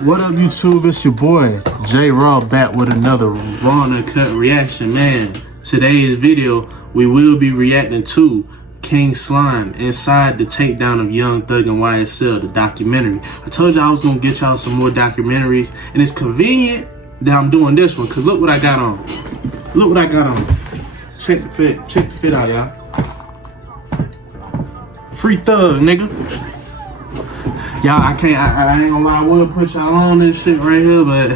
What up, YouTube? It's your boy J Raw back with another raw and cut reaction. Man, today's video we will be reacting to King Slime inside the takedown of Young Thug and YSL, the documentary. I told y'all I was gonna get y'all some more documentaries, and it's convenient that I'm doing this one because look what I got on. Look what I got on. Check the fit out, y'all. Free Thug, nigga. Y'all, I ain't gonna lie, I would put y'all on this shit right here, but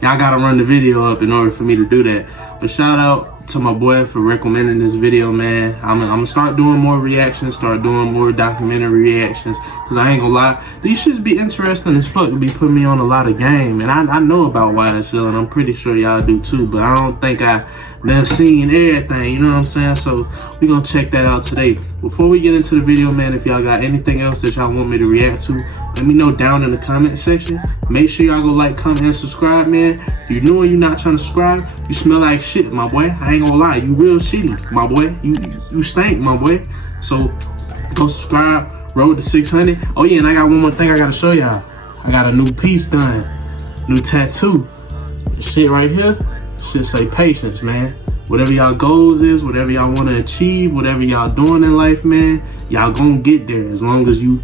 y'all gotta run the video up in order for me to do that. But shout out to my boy for recommending this video, man. I'm gonna start doing more reactions, start doing more documentary reactions, cause I ain't gonna lie, these shits be interesting as fuck to be putting me on a lot of game. And I know about YSL, and I'm pretty sure y'all do too, but I don't think I done seen everything, you know what I'm saying? So we gonna check that out today. Before we get into the video, man, if y'all got anything else that y'all want me to react to, let me know down in the comment section. Make sure y'all go like, comment, and subscribe, man. If you're new and you're not trying to subscribe, you smell like shit, my boy. I ain't gonna lie, you real shitty, my boy. You stink, my boy. So go subscribe, road to 600. Oh yeah, and I got one more thing I gotta show y'all. I got a new piece done, new tattoo. This shit right here, shit say patience, man. Whatever y'all goals is, whatever y'all want to achieve, whatever y'all doing in life, man, y'all gonna get there as long as you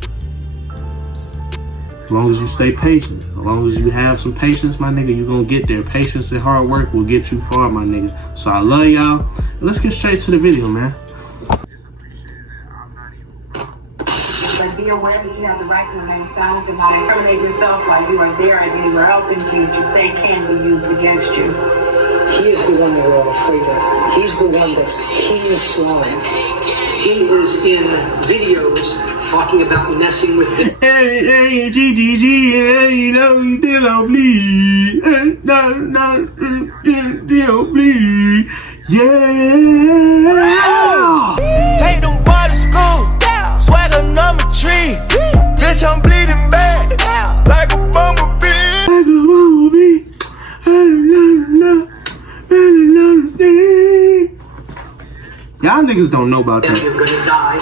stay patient. As long as you have some patience, my nigga, you gonna get there. Patience and hard work will get you far, my nigga. So I love y'all. Let's get straight to the video, man. But be aware that you have the right to remain silent and not incriminate yourself while you are there and anywhere else anything that you say can be used against you. He is the one that we're all afraid of. He's the one that's King Slime. He is in videos talking about messing with him. Hey, GGG, hey, no, they don't bleed. No, they don't bleed. Yeah. Take them boys to school. Swagger number 3. Bitch, I'm bleeding back like a bumblebee. Like a bumblebee. Y'all niggas don't know about that. They're gonna die.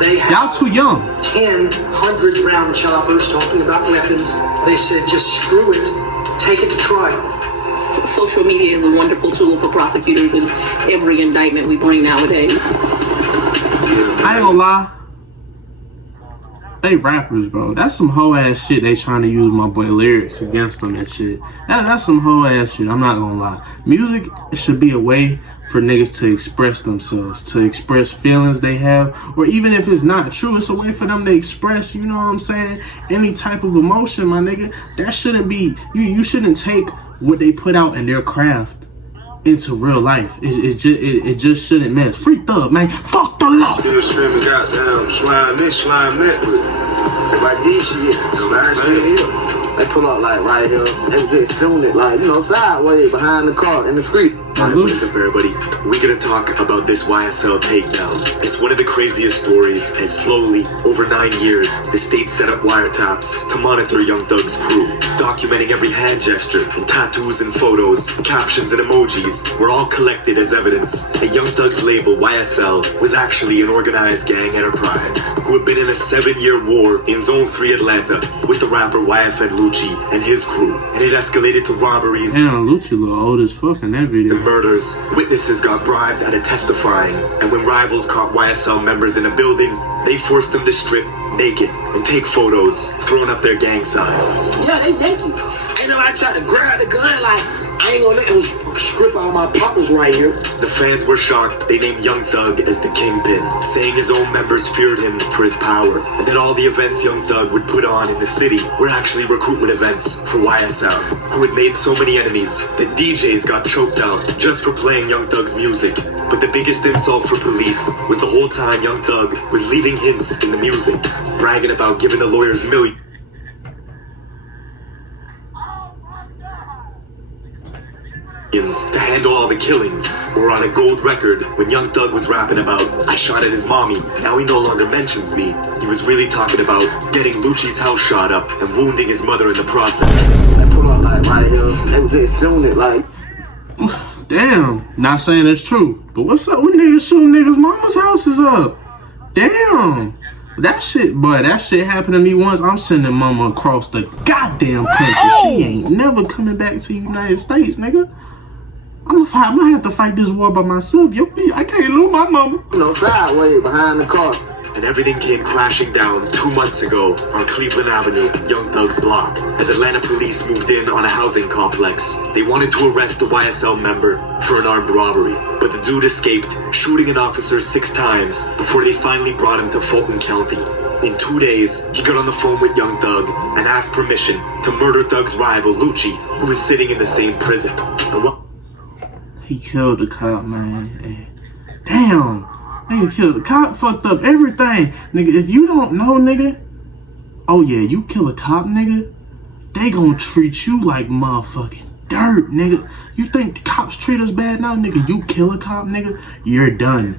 They have Y'all too young. 10 100-round choppers talking about weapons. They said just screw it, take it to trial. Social media is a wonderful tool for prosecutors in every indictment we bring nowadays. I ain't gonna lie. They rappers, bro. That's some hoe ass shit. They trying to use my boy lyrics against them and shit. That's some hoe ass shit. I'm not gonna lie. Music should be a way for niggas to express themselves, to express feelings they have, or even if it's not true, it's a way for them to express, you know what I'm saying, any type of emotion, my nigga. That shouldn't be, you shouldn't take what they put out in their craft into real life. It just shouldn't mess. Free Thug, man. Fuck the law. You was screaming goddamn slime this, slime that, but like this shit, slime here. They pull up like right here, and just shooting it like, you know, sideways behind the car in the street. Alright, listen up everybody, we're gonna talk about this YSL takedown. It's one of the craziest stories, and slowly, over 9 years, the state set up wiretaps to monitor Young Thug's crew. Documenting every hand gesture, and tattoos and photos, captions and emojis were all collected as evidence that Young Thug's label, YSL, was actually an organized gang enterprise who had been in a 7-year war in Zone 3 Atlanta with the rapper YFN Lucci and his crew, and it escalated to robberies. Damn, Lucci look old as fuck in that video. Murders. Witnesses got bribed out of testifying, and when rivals caught YSL members in a building, they forced them to strip naked and take photos, throwing up their gang signs. Yeah, they naked. Ain't nobody trying to grab the gun like, I ain't gonna let them strip all my poppers right here. The fans were shocked. They named Young Thug as the kingpin, saying his own members feared him for his power, and that all the events Young Thug would put on in the city were actually recruitment events for YSL, who had made so many enemies that DJs got choked out just for playing Young Thug's music. But the biggest insult for police was the whole time Young Thug was leaving hints in the music, bragging about giving the lawyers millions to handle all the killings, or on a gold record when Young Thug was rapping about, I shot at his mommy, now he no longer mentions me. He was really talking about getting Lucci's house shot up and wounding his mother in the process. They pull up like right here, and just shooting it like. Damn, not saying it's true, but what's up with niggas shooting niggas' mama's houses up? Damn, That shit happened to me once. I'm sending mama across the goddamn country. She ain't never coming back to the United States, nigga. I'm gonna have to fight this war by myself. Yo, I can't lose my mama. You know, sideways behind the car. And everything came crashing down 2 months ago on Cleveland Avenue, Young Thug's block. As Atlanta police moved in on a housing complex, they wanted to arrest a YSL member for an armed robbery. But the dude escaped, shooting an officer 6 times before they finally brought him to Fulton County. In 2 days, he got on the phone with Young Thug and asked permission to murder Thug's rival, Lucci, who was sitting in the same prison. And what? He killed the cop, man. Hey. Damn. Nigga killed the cop, fucked up everything. Nigga, if you don't know, nigga, oh yeah, you kill a cop, nigga, they gonna treat you like motherfucking dirt, nigga. You think the cops treat us bad now, nigga? You kill a cop, nigga, you're done.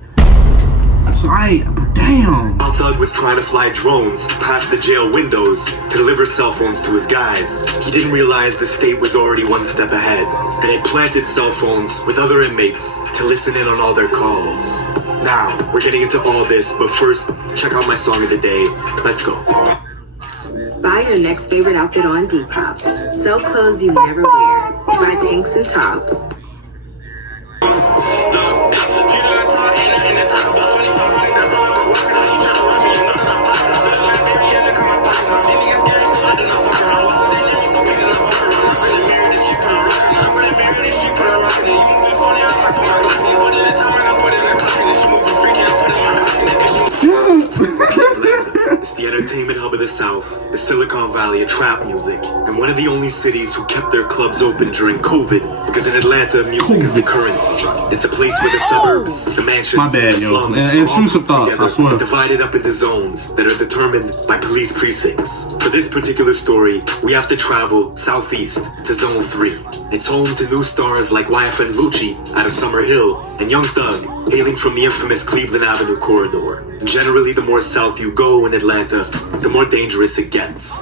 So but damn. Young Thug was trying to fly drones past the jail windows to deliver cell phones to his guys. He didn't realize the state was already 1 step ahead, and had planted cell phones with other inmates to listen in on all their calls. Now, we're getting into all this, but first, check out my song of the day. Let's go. Buy your next favorite outfit on Depop. Sell clothes you never wear. Buy tanks and tops. It's the entertainment hub of the South, the Silicon Valley of trap music, and one of the only cities who kept their clubs open during COVID, because in Atlanta, music is the currency. It's a place where the suburbs, the mansions, the slums, intrusive thoughts, I swear. divided up into zones that are determined by police precincts. For this particular story, we have to travel southeast to Zone 3. It's home to new stars like YFN Lucci out of Summer Hill, and Young Thug, hailing from the infamous Cleveland Avenue corridor. Generally, the more south you go in Atlanta, the more dangerous it gets.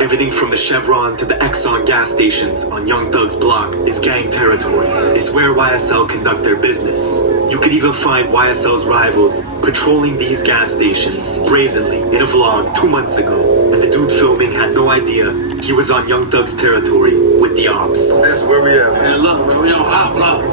Everything from the Chevron to the Exxon gas stations on Young Thug's block is gang territory. It's where YSL conduct their business. You could even find YSL's rivals patrolling these gas stations brazenly in a vlog 2 months ago, and the dude filming had no idea he was on Young Thug's territory with the ops. That's where we at, man. Man, look, bro, we on our block.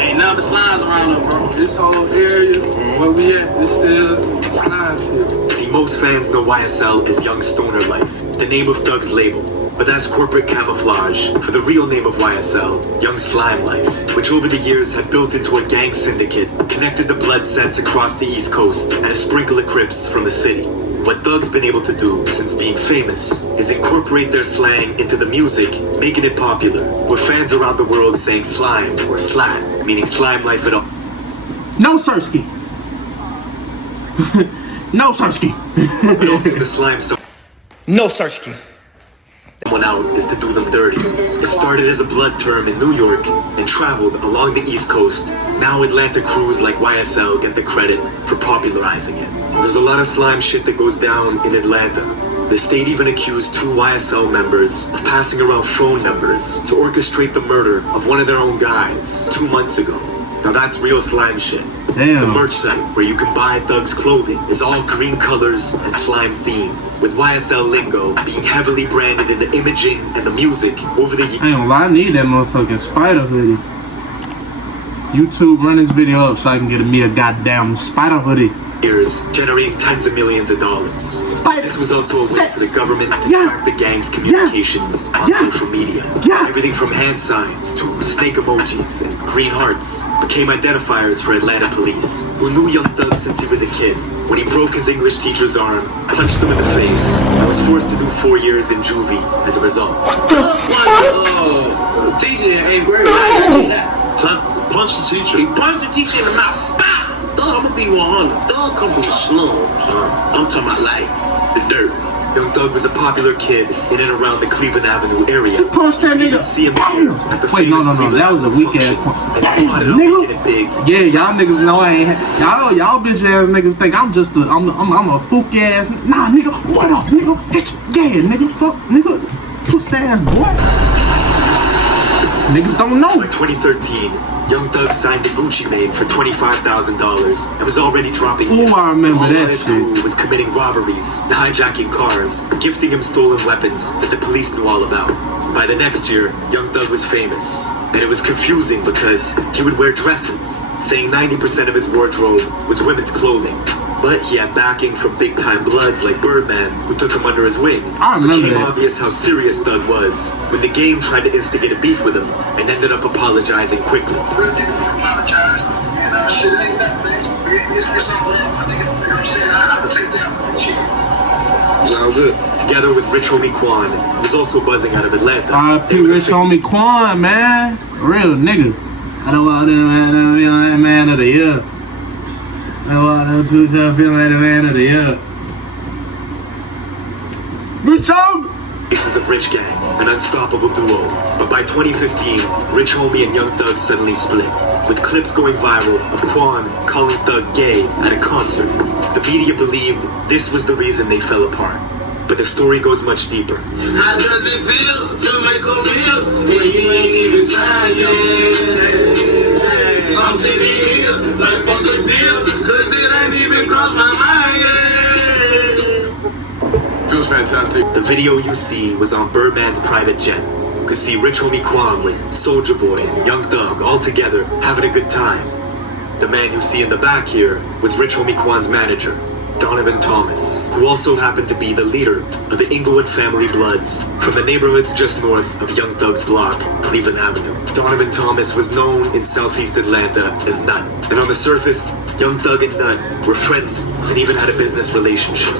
Ain't none but slimes around us, bro. This whole area where we at, it's still slime shit. See, most fans know YSL as Young Stoner Life, the name of Thug's label. But that's corporate camouflage for the real name of YSL, Young Slime Life, which over the years had built into a gang syndicate, connected the blood sets across the East Coast, and a sprinkle of Crips from the city. What Thug's been able to do since being famous is incorporate their slang into the music, making it popular, with fans around the world saying slime or slat, meaning slime life at all. No Sirski. No Sirski. But also the slime song. No Sirski. One out is to do them dirty. It started as a blood term in New York and traveled along the East Coast. Now Atlanta crews like YSL get the credit for popularizing it. There's a lot of slime shit that goes down in Atlanta. The state even accused 2 YSL members of passing around phone numbers to orchestrate the murder of one of their own guys 2 months ago. Now that's real slime shit. Damn. The merch site where you can buy Thug's clothing is all green colors and slime themed, with YSL lingo being heavily branded in the imaging and the music over the years. I ain't gonna lie, I need that motherfucking spider hoodie. YouTube, run this video up so I can get me a goddamn spider hoodie. Generating tens of millions of dollars. This was also a way for the government to track the gang's communications on social media. Everything from hand signs to snake emojis and green hearts became identifiers for Atlanta police, who knew Young Thug since he was a kid. When he broke his English teacher's arm, punched him in the face, and was forced to do 4 years in juvie as a result. What the fuck? Teacher in 8th grade. Punch the teacher. He punched the teacher in the mouth. Bah! Thug, I'm gonna be 100. Thug come from the slum. I'm talking about like the dirt. Young Thug was a popular kid in and around the Cleveland Avenue area. You punched that nigga. See him at the Wait, no, that was a weak ass punch. Nigga. Yeah, y'all niggas know I ain't. Y'all bitch ass niggas think I'm just a, I'm a fook ass. Nah, nigga, what up, nigga? Yeah, nigga, fuck, nigga, puss ass boy. Niggas don't know. By 2013, Young Thug signed the Gucci Mane for $25,000 and was already dropping hits. Oh, I remember All that his shit. crew was committing robberies, hijacking cars, gifting him stolen weapons that the police knew all about. By the next year, Young Thug was famous. And it was confusing because he would wear dresses, saying 90% of his wardrobe was women's clothing. But he had backing from big-time bloods like Birdman, who took him under his wing. I It remember became that. obvious how serious Thug was when the game tried to instigate a beef with him and ended up apologizing quickly. Real nigga apologize, and shit ain't nothing, man. It's all love, my nigga. You know what I'm saying? I would take that one. Shit. It's all good. Together with Rich Homie Quan, who was also buzzing out of Atlanta. R.I.P they were the Rich Homie Quan, man. Real nigga. I don't want to be the man of the year. I want to feel like the man of the year. Rich Homie! Faces of Rich Gang, an unstoppable duo. But by 2015, Rich Homie and Young Thug suddenly split, with clips going viral of Quan calling Thug gay at a concert. The media believed this was the reason they fell apart. But the story goes much deeper. How does it feel to make a meal when you ain't even signed yet? I'm sitting here like fuck a deal, cause it ain't even crossed my mind yet. Feels fantastic. The video you see was on Birdman's private jet. You could see Rich Homie Quan with Soulja Boy and Young Thug all together having a good time. The man you see in the back here was Rich Homie Quan's manager, Donovan Thomas, who also happened to be the leader of the Inglewood family Bloods from the neighborhoods just north of Young Thug's block, Cleveland Avenue. Donovan Thomas was known in Southeast Atlanta as Nut, and on the surface, Young Thug and Nut were friendly and even had a business relationship.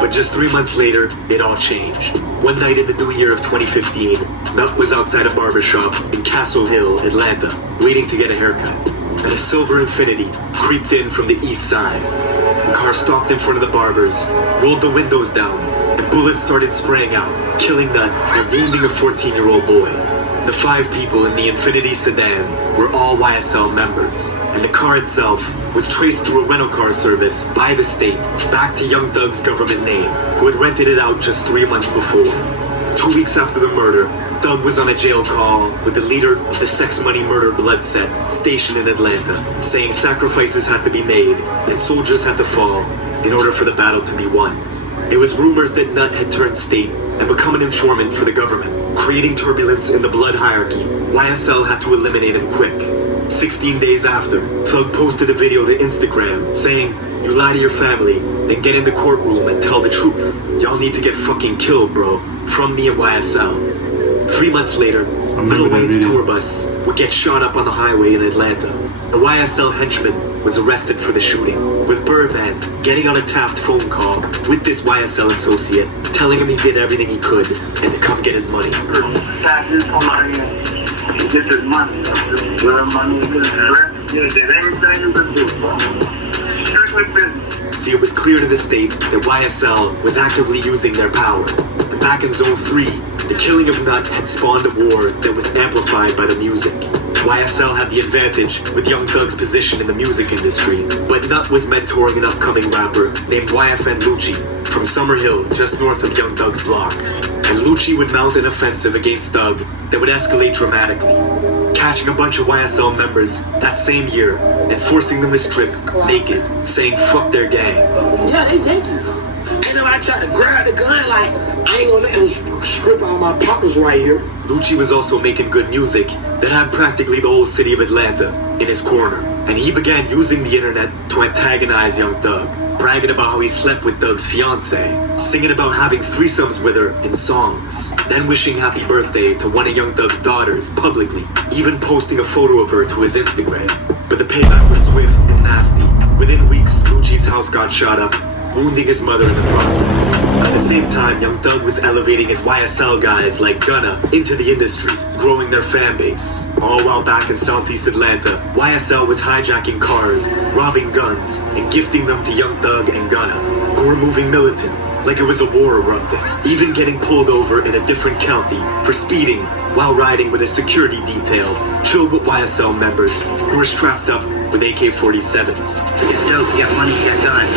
But just 3 months later, it all changed. One night in the new year of 2015, Nut was outside a barbershop in Castle Hill, Atlanta, waiting to get a haircut. And a silver Infiniti creeped in from the east side. The car stopped in front of the barbers, rolled the windows down, and bullets started spraying out, killing Nut and wounding a 14-year-old boy. The 5 people in the Infiniti sedan were all YSL members, and the car itself was traced through a rental car service by the state back to Young Thug's government name, who had rented it out just 3 months before. 2 weeks after the murder, Thug was on a jail call with the leader of the Sex Money Murder Blood set stationed in Atlanta, saying sacrifices had to be made and soldiers had to fall in order for the battle to be won. It was rumors that Nut had turned state and become an informant for the government, creating turbulence in the blood hierarchy. YSL had to eliminate him quick. 16 days after, Thug posted a video to Instagram saying, "You lie to your family, then get in the courtroom and tell the truth. Y'all need to get fucking killed, bro. From me and YSL." 3 months later, Lil Wayne's tour bus would get shot up on the highway in Atlanta. The YSL henchman was arrested for the shooting, with Birdman getting on a tapped phone call with this YSL associate, telling him he did everything he could and to come get his money. This is money. Where money is, yeah, did everything you can do. Strictly business. See, it was clear to the state that YSL was actively using their power. And back in Zone 3, the killing of Nut had spawned a war that was amplified by the music. YSL had the advantage with Young Thug's position in the music industry, but Nut was mentoring an upcoming rapper named YFN Lucci from Summer Hill, just north of Young Thug's block. And Lucci would mount an offensive against Thug that would escalate dramatically, catching a bunch of YSL members that same year and forcing them to strip naked, saying fuck their gang. Yeah, they naked. Ain't nobody try to grab the gun like, I ain't gonna let him strip all my pockets right here. Lucci was also making good music that had practically the whole city of Atlanta in his corner, and he began using the internet to antagonize Young Thug, bragging about how he slept with Thug's fiancée, singing about having threesomes with her in songs, then wishing happy birthday to one of Young Thug's daughters publicly, even posting a photo of her to his Instagram. But the payback was swift and nasty. Within weeks, Lucci's house got shot up, wounding his mother in the process. At the same time, Young Thug was elevating his YSL guys like Gunna into the industry, growing their fan base. All while back in Southeast Atlanta, YSL was hijacking cars, robbing guns, and gifting them to Young Thug and Gunna, who were moving militant, like it was a war erupting, even getting pulled over in a different county for speeding while riding with a security detail filled with YSL members who were strapped up with AK-47s. You got dope, you got money, you got guns.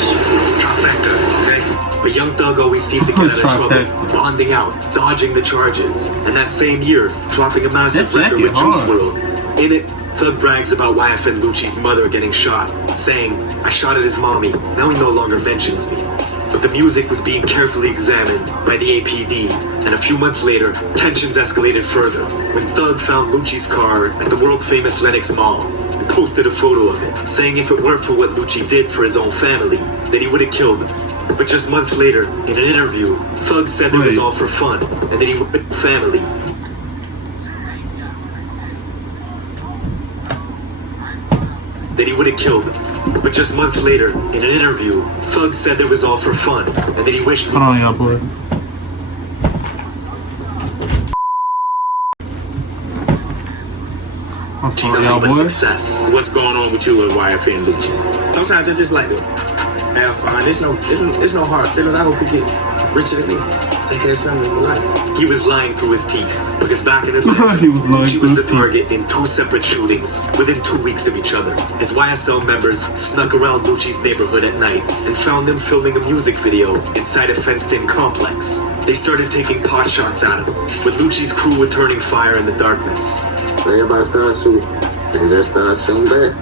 Trifecta, okay? But Young Thug always seemed to get out of trouble, bonding out, dodging the charges, and that same year, dropping a massive record with Juice WRLD. In it, Thug brags about YFN Lucci's mother getting shot, saying, "I shot at his mommy, now he no longer mentions me." But the music was being carefully examined by the APD, and a few months later, tensions escalated further when Thug found Lucci's car at the world-famous Lenox Mall and posted a photo of it, saying if it weren't for what Lucci did for his own family, that he would have killed him. But just months later, in an interview, Thug said it was all for fun, and that he would have family. That he would have killed him. But just months later, in an interview, Thug said it was all for fun, and that he wished... Hold on, y'all, boy. Success. What's going on with you and YFN Lucci? Sometimes I just like to have fun. There's no hard feelings. I hope you get richer than me. Take care of family in life. He was lying through his teeth because back in Atlanta, Lucci was the target in 2 separate shootings within 2 weeks of each other. His YSL members snuck around Lucci's neighborhood at night and found him filming a music video inside a fenced-in complex. They started taking pot shots at him, with Lucci's crew returning fire in the darkness. Everybody started shooting. They just started shooting back.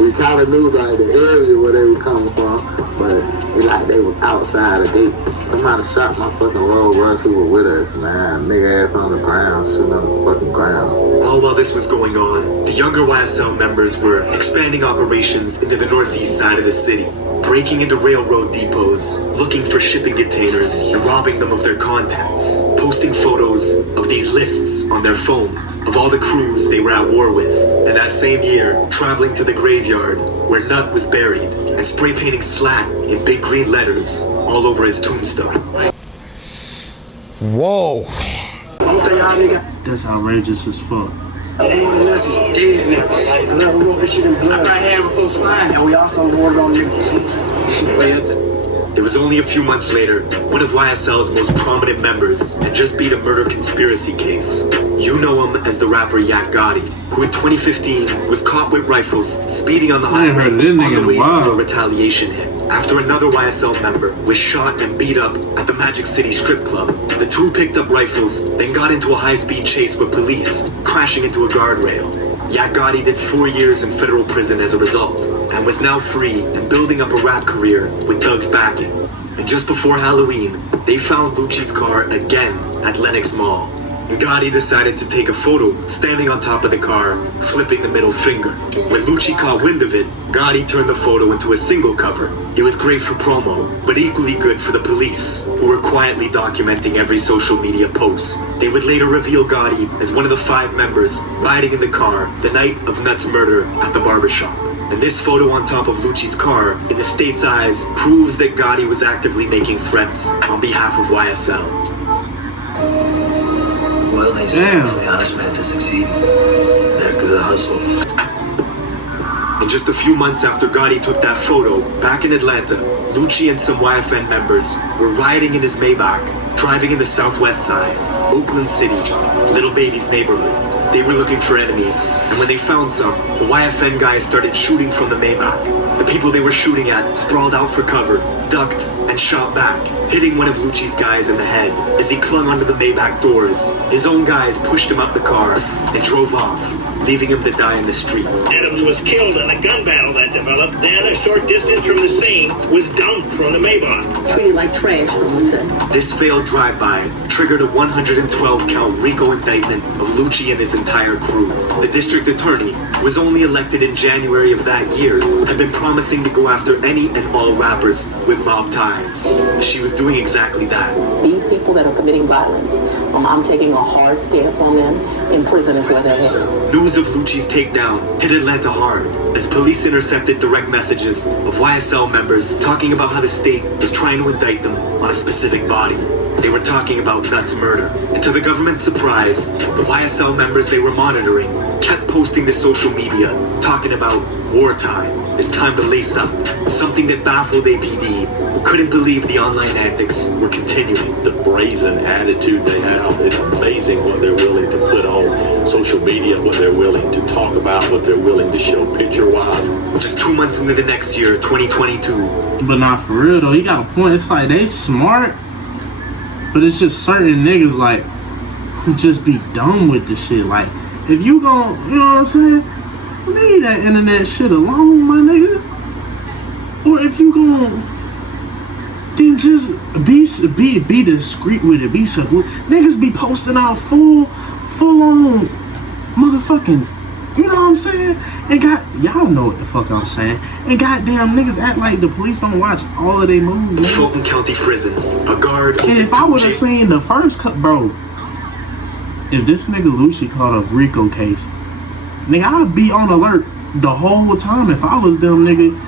We kind of knew like the area where they were coming from, but they was outside the gate. Somebody shot my fucking Rolls Royce who were with us, man. Nigga ass on the ground, shooting on the fucking ground. All while this was going on, the younger YSL members were expanding operations into the northeast side of the city, breaking into railroad depots, looking for shipping containers, and robbing them of their contents, posting photos of these lists on their phones of all the crews they were at war with, and that same year, traveling to the graveyard where Nut was buried, and spray painting Slat in big green letters all over his tombstone. Whoa. That's outrageous as fuck. Us is dead niggas. We wrote this shit in blood. I had before slime. And we also wrote it on niggas. It was only a few months later, one of YSL's most prominent members had just beat a murder conspiracy case. You know him as the rapper Yak Gotti, who in 2015 was caught with rifles speeding on the highway on the way to do a retaliation hit. After another YSL member was shot and beat up at the Magic City strip club, the two picked up rifles, then got into a high-speed chase with police, crashing into a guardrail. Yak Gotti did 4 years in federal prison as a result, and was now free and building up a rap career with Thug's backing. And just before Halloween, they found Lucci's car again at Lenox Mall. And Gotti decided to take a photo standing on top of the car, flipping the middle finger. When Lucci caught wind of it, Gotti turned the photo into a single cover. It was great for promo, but equally good for the police, who were quietly documenting every social media post. They would later reveal Gotti as one of the 5 members riding in the car the night of Nut's murder at the barbershop. And this photo on top of Lucci's car, in the state's eyes, proves that Gotti was actively making threats on behalf of YSL. Well, they say for the honest man to succeed. America's a hustle. And just a few months after Gotti took that photo, back in Atlanta, Lucci and some YFN members were riding in his Maybach, driving in the southwest side, Oakland City, Little Baby's neighborhood. They were looking for enemies, and when they found some, the YFN guys started shooting from the Maybach. The people they were shooting at sprawled out for cover, ducked, and shot back, hitting one of Lucci's guys in the head as he clung onto the Maybach doors. His own guys pushed him out the car and drove off, leaving him to die in the street. Adams was killed in a gun battle that developed. Then, a short distance from the scene, was dumped from the Maybach. Treated like trash, someone said. This failed drive-by triggered a 112-count RICO indictment of Lucci and his entire crew. The district attorney, who was only elected in January of that year, had been promising to go after any and all rappers with mob ties. She was doing exactly that. These people that are committing violence, I'm taking a hard stance on them. In prison is where they're headed. News of Lucci's takedown hit Atlanta hard as police intercepted direct messages of YSL members talking about how the state was trying to indict them on a specific body. They were talking about Nut's murder. And to the government's surprise, the YSL members they were monitoring kept posting to social media talking about wartime and time to lace up, something that baffled APD, who couldn't believe the online antics were continuing. The brazen attitude they have, it's amazing what they're willing to put on social media, what they're willing to talk about, what they're willing to show picture-wise. Just 2 months into the next year, 2022. But not for real though, he got a point. It's like they smart, but it's just certain niggas like who just be dumb with the shit. Like if you gon', you know what I'm saying, leave that internet shit alone, my nigga. Or if you gon', then just be discreet with it. Be subtle. Niggas be posting out full on motherfucking, you know what I'm saying? And y'all know what the fuck I'm saying. And goddamn niggas act like the police don't watch all of their moves. Man. Fulton County Prison, a guard. And if I would have seen the first cut, bro, if this nigga Lucci caught a RICO case, nigga, I'd be on alert the whole time if I was them, nigga.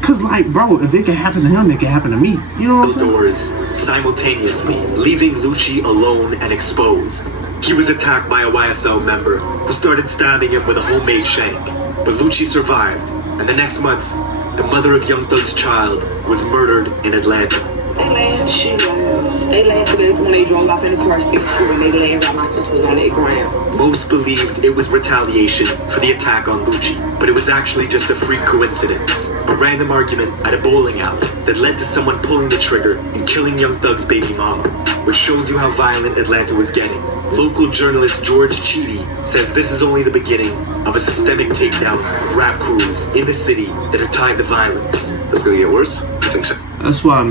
Cause like, bro, if it can happen to him, it can happen to me. You know what I'm saying? Doors simultaneously, leaving Lucci alone and exposed. He was attacked by a YSL member who started stabbing him with a homemade shank. But Lucci survived, and the next month, the mother of Young Thug's child was murdered in Atlanta. They laughed at us when they drove off in the car stick shoe and they laughed while my sister was on that ground. Most believed it was retaliation for the attack on Lucci, but it was actually just a freak coincidence. A random argument at a bowling alley that led to someone pulling the trigger and killing Young Thug's baby mama, which shows you how violent Atlanta was getting. Local journalist George Cheedy says this is only the beginning of a systemic takedown of rap crews in the city that are tied to violence. It's gonna get worse? I think so. That's why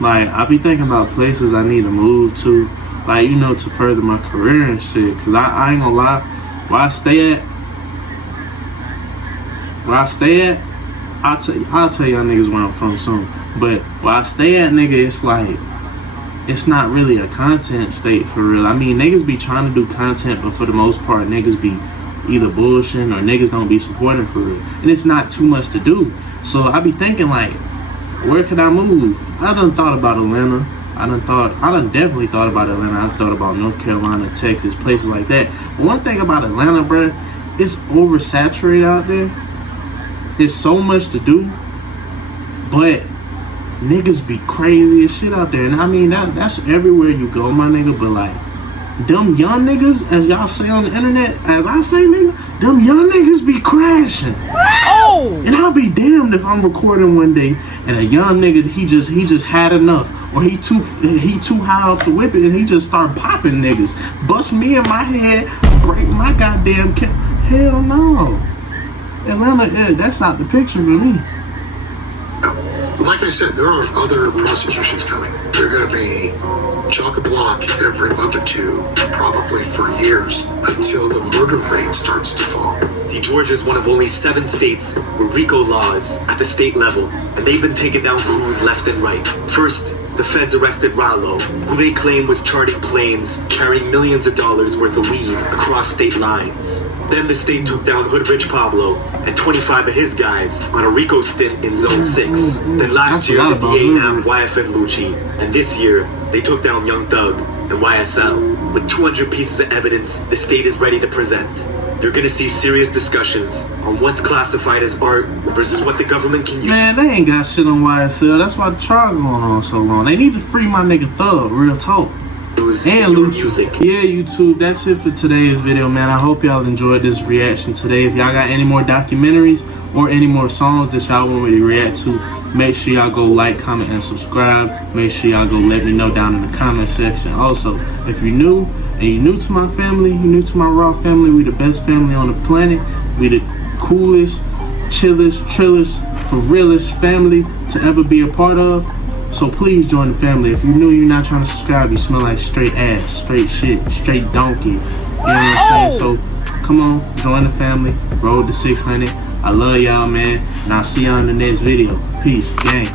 like, I be thinking about places I need to move to, like, you know, to further my career and shit. Cause I ain't gonna lie, where I stay at, I'll tell y'all niggas where I'm from soon. But where I stay at, nigga, it's like, it's not really a content state for real. I mean, niggas be trying to do content, but for the most part, niggas be either bullshitting or niggas don't be supporting for real. And it's not too much to do. So I be thinking like, where can I move? I done thought about Atlanta. I done definitely thought about Atlanta. I thought about North Carolina, Texas, places like that. But one thing about Atlanta, bruh, it's oversaturated out there. It's so much to do, but niggas be crazy as shit out there. And I mean, that's everywhere you go, my nigga. But like, them young niggas, as y'all say on the internet, as I say, nigga, them young niggas be crashing. Oh! And I'll be damned if I'm recording one day and a young nigga, he just had enough, or he too high off the whip it and he just start popping niggas, bust me in my head, break my goddamn hell no. Atlanta, that's not the picture for me. Like I said, there are other prosecutions coming. They're going to be chock-a-block every month or two, probably for years, until the murder rate starts to fall. Georgia is one of only 7 states with RICO laws at the state level, and they've been taking down crews left and right. First, the feds arrested Rallo, who they claim was charting planes carrying millions of dollars worth of weed across state lines. Then the state took down Hood Rich Pablo and 25 of his guys on a RICO stint in Zone 6. Then last year, the DA nabbed YFN Lucci, and this year, they took down Young Thug and YSL. With 200 pieces of evidence the state is ready to present, you're gonna see serious discussions on what's classified as art versus what the government can use. Man, they ain't got shit on YSL. That's why the trial going on so long. They need to free my nigga Thug, real talk. And Lucci. Yeah, YouTube, that's it for today's video, man. I hope y'all enjoyed this reaction today. If y'all got any more documentaries or any more songs that y'all want me to react to, make sure y'all go like, comment, and subscribe. Make sure y'all go let me know down in the comment section. Also, if you're new and you're new to my family, you're new to my Raw family, we the best family on the planet. We the coolest, chillest, trillest, for realest family to ever be a part of. So please join the family. If you're new, you're not trying to subscribe, you smell like straight ass, straight shit, straight donkey. You know what I'm saying? So come on, join the family. Road to 600. I love y'all, man. And I'll see y'all in the next video. Peace, gang.